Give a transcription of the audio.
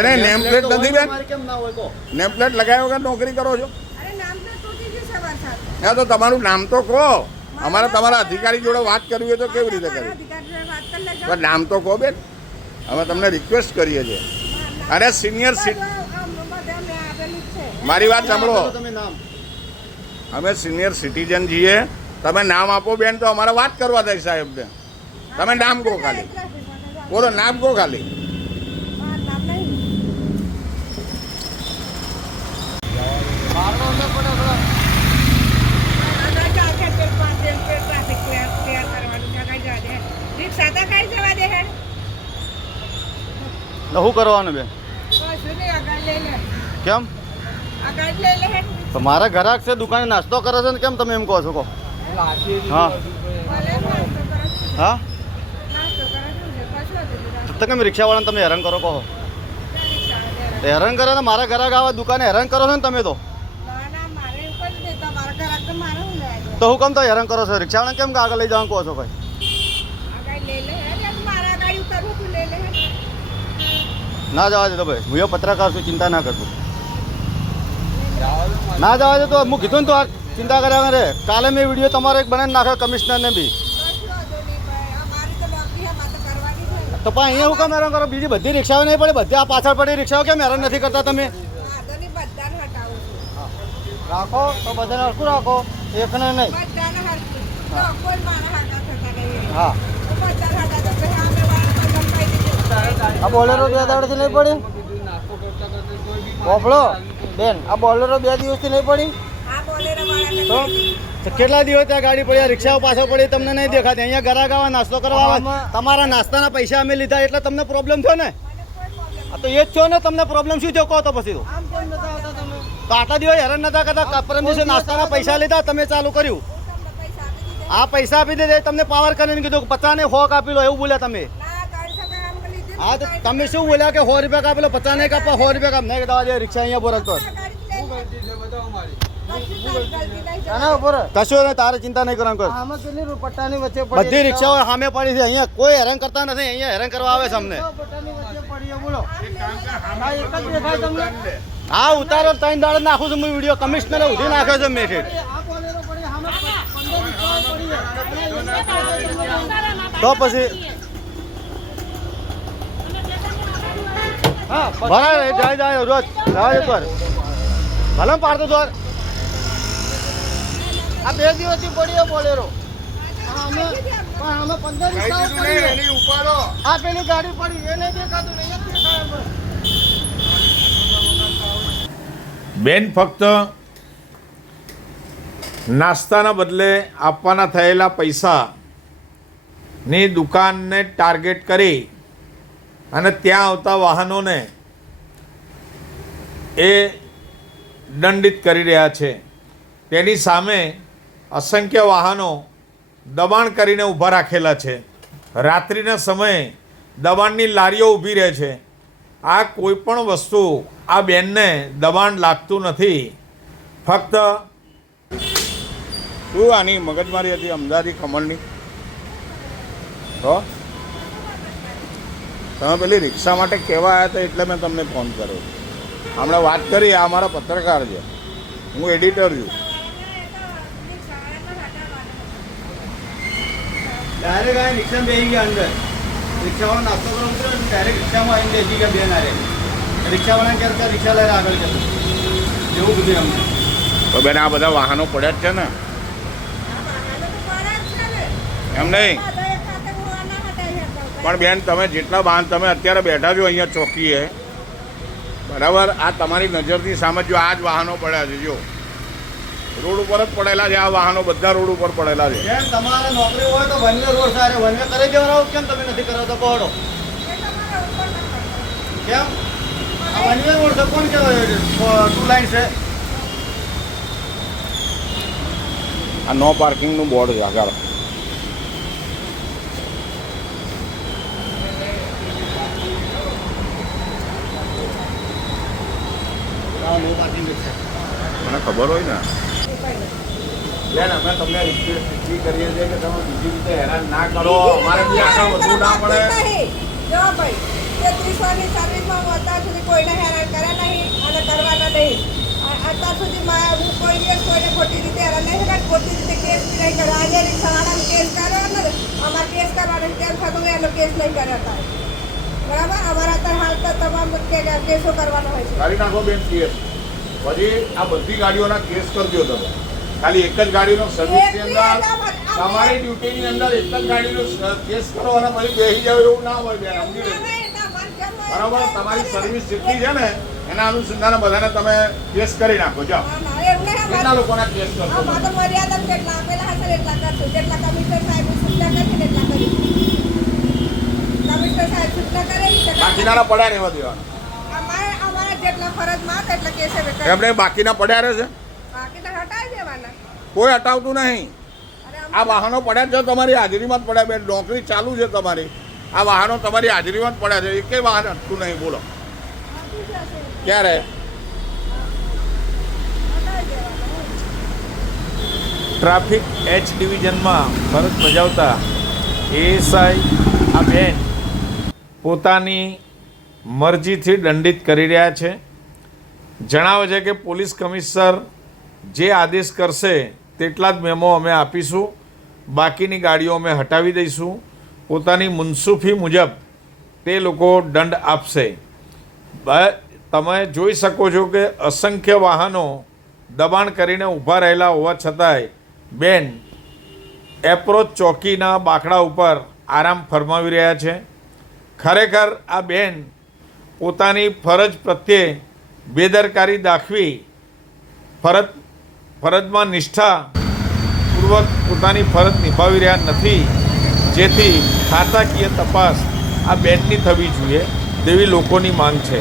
અરે name plate નથી બેન, નેમ પ્લેટ લગાવ્યા વગર નોકરી કરો છો? હા તો તમારું નામ તો કહો. અમારે તમારા અધિકારી જોડે વાત કરવી હોય તો કેવી રીતે કરવી? પણ નામ તો કહો બેન, અમે તમને રિક્વેસ્ટ કરીએ છીએ. અરે સિનિયર મારી વાત સાંભળો, અમે સિનિયર સિટીઝન છીએ. તમે નામ આપો બેન તો અમારે વાત કરવા થાય સાહેબને. તમે નામ કહો ખાલી, બોલો નામ કહો ખાલી. શું કરવાનું બેન? કેમ? તો મારા ગ્રાહક છે, દુકાને નાસ્તો કરે છે ને કેમ તમે એમ કહો છો? કહો. હા હા, તો કેમ રિક્ષાવાળાને તમે હેરાન કરો? કહો. હેરાન કરે ને મારા ગ્રાહક આવા દુકાને હેરાન કરો છો ને તમે તો હું કેમ તો હેરાન કરો છો? રિક્ષાવાળાને કેમ આગળ લઈ જવાનું કહો છો? ભાઈ ના જવા દે તો ભાઈ, હું પત્રકાર છું, ચિંતા ના કરતો. ના જવા દે તો હું કીધું ને તો ચિંતા કર્યા કરે. કાલે મેં વિડીયો તમારો એક બનાવીને નાખ્યો કમિશનરને બી. તો પણ અહીંયા હું કેમ હેરાન કરો? બીજી બધી રિક્ષાઓ નહીં પડે, બધી આ પાછળ પડી રિક્ષાઓ કેમ હેરાન નથી કરતા તમે? રાખો તો બધાને હરખું રાખો, એકને નહીં. હા, આ બોલેરો 2 દાડાથી નહીં પડી? બોફળો બેન, આ બોલેરો 2 દિવસથી નહીં પડી? તો કેટલા દિવસ ત્યાં ગાડી પડી? રિક્ષાઓ પાછળ પડી, તમને નહીં દેખાતી? અહીંયા ગ્રાહક આવા નાસ્તો કરવા આવે, તમારા નાસ્તાના પૈસા અમે લીધા એટલે તમને પ્રોબ્લેમ થયો ને? આ તો એ જ થયો ને, તમને પ્રોબ્લેમ શું થયો કહો તો પછી? તો આટલા દિવસ હેરાન નતા કરતા, પરમ દિવસે નાસ્તાના પૈસા લીધા, તમે ચાલુ કર્યું. આ પૈસા આપી દે, તમને પાવર કરીને કીધું 50 ને 100 કાપી લો, એવું બોલ્યા તમે. હા તો તમે શું બોલ્યા કે 100 રૂપિયા કાપી લો, 50 નહીં કાપવા, 100 રૂપિયા કાપ નહીં કહેતા? રિક્ષા અહીંયા બોરકતો કશું નહીં, તારે ચિંતા નહીં કરવાનું. બધી રિક્ષાઓ સામે પડી છે, અહીંયા કોઈ હેરાન કરતા નથી. અહીંયા હેરાન કરવા આવે છે અમને. હા ઉતારો 3 દાડા નાખું છું હું વિડીયો, કમિશનરે ઉધી નાખ્યો છે મેં. તો પછી ભલે જાય રોજ ભલે પાડતો તો આ 2 દિવસથી પડ્યો બોલેરો. આ પેલી ગાડી પડી એને દેખાતું નહીં. બેન ફક્ત નાસ્તાના બદલે આપવાના થયેલા પૈસાની દુકાનને ટાર્ગેટ કરી અને ત્યાં આવતા વાહનોને એ દંડિત કરી રહ્યા છે. તેની સામે અસંખ્ય વાહનો દબાણ કરીને ઊભા રાખેલા છે. રાત્રિના સમયે દબાણની લારીઓ ઊભી રહે છે. આ કોઈ પણ વસ્તુ આ બેનને દબાણ લાગતું નથી. ફક્ત શું આની મગજમારી હતી અમદાવાદી કમળની? તો તમે પેલી રિક્ષા માટે કહેવા આવ્યા હતા એટલે મેં તમને ફોન કર્યો. હમણાં વાત કરી, આ અમારા પત્રકાર છે, હું એડિટર છું. ડાયરેક્ટ આ રિક્ષામાં બેસી ગયા અંદર. રિક્ષાવાળા નાસ્તો કરવા ઉતર્યો, ડાયરેક્ટ રિક્ષામાં આવીને બેસી ગયા બેન. આરે રિક્ષાવાળાને કહેતા રિક્ષા લઈને આગળ જતું એવું બધું અમને. તો બેન આ બધા વાહનો પડ્યા જ છે ને? એમ નહીં પણ બેન તમે જેટલા વાહન તમે અત્યારે બેઠા છો અહીંયા ચોકીએ, બરાબર, આ તમારી નજરથી સામે જો આ જ વાહનો પડ્યા છે. જો રોડ ઉપર જ પડેલા છે આ વાહનો, બધા રોડ ઉપર પડેલા છે. બેન તમારે નોકરી હોય તો વનવે રોડ સારે વનવે કરી દેવાનો, કેમ તમે નથી કરાવતા? પહોળો કેમ? આ વનવે રોડ છે, કોણ કહેવાય? 2 લાઈન છે. આ નો પાર્કિંગનું બોર્ડ છે આગળ. મને ખબર હોય ને બેન, અમે તમને રિક્વેસ્ટ એટલી કરીએ છીએ કે તમે બીજી રીતે હેરાન ના કરો, અમારે બી આગળ વધવું ના પડે. આજે 30 વર્ષની સર્વિસમાં હું અત્યાર સુધી કોઈને હેરાન કર્યા નહીં અને કરવાના નહીં. અત્યાર સુધી હું કોઈ દિવસ કોઈને ખોટી રીતે હેરાન નહીં કર્યા, ખોટી રીતે કેસ બી નહીં કર્યો. આજે રિક્ષાવાળાને કેસ કર્યો ને, અમારે કેસ કરવાનો તેમ થતું એનો કેસ નહીં કર્યો થાય. બરાબર, અમારા અત્યારે હાલ તો તમામ કેસો કરવાનો હોય છે. કરી નાખો બેન કેસ. પછી આ બધી ગાડીઓના કેસ કરજો તમે. ખાલી એક જ ગાડીનો સર્વિસની અંદર તમારી ડ્યુટીની અંદર એક જ ગાડીનો કેસ કરો અને પછી બેસી જાવ એવું ના હોય બેન, સમજી લેજો. બરાબર, તમારી સર્વિસ જેટલી છે ને એના અનુસંધાને બધાને તમે કેસ કરી નાખો. જાઓ, કેટલા લોકોના કેસ કરશો? મર્યાદા જેટલા આપેલા હશે એટલા કરશું. જેટલા કમિશનર સાહેબ સૂચના કરી એટલા કરીશું. કમિશનર સાહેબ સૂચના કરે બાકીના પડ્યા રહેવા દેવાના. અમારા જેટલા ફરજમાં આવે એટલા કેસે એમને બાકીના પડ્યા રહે છે, બાકીના હટાવી દેવાના. કોઈ હટાવતું નહીં. આ વાહનો પડ્યા છે તમારી હાજરીમાં જ પડ્યા બેન, નોકરી ચાલુ છે તમારી. આ વાહનો તમારી હાજરીમાં જ પડ્યા છે, એકેય વાહન અટકતું નહીં. બોલો ક્યારે? ટ્રાફિક એચ ડિવિઝનમાં ફરજ બજાવતા એએસઆઈ આ બેન પોતાની મરજીથી દંડિત કરી રહ્યા છે. જણાવે છે કે પોલીસ કમિશનર જે આદેશ કરશે તેટલા જ મેમો અમે આપીશું, બાકીની ગાડીઓ અમે હટાવી દઈશું. પોતાની મુનસુફી મુજબ તે લોકો દંડ આપશે. તમે જોઈ શકો છો કે અસંખ્ય વાહનો દબાણ કરીને ઊભા રહેલા હોવા છતાંય બેન એપ્રોચ ચોકીના બાકડા ઉપર આરામ ફરમાવી રહ્યા છે. ખરેખર આ બેન પોતાની ફરજ પ્રત્યે બેદરકારી દાખવી ફરજમાં નિષ્ઠાપૂર્વક પોતાની ફરજ નિભાવી રહ્યા નથી, જેથી ખાતાકીય તપાસ આ બેનની થવી જોઈએ તેવી લોકોની માંગ છે.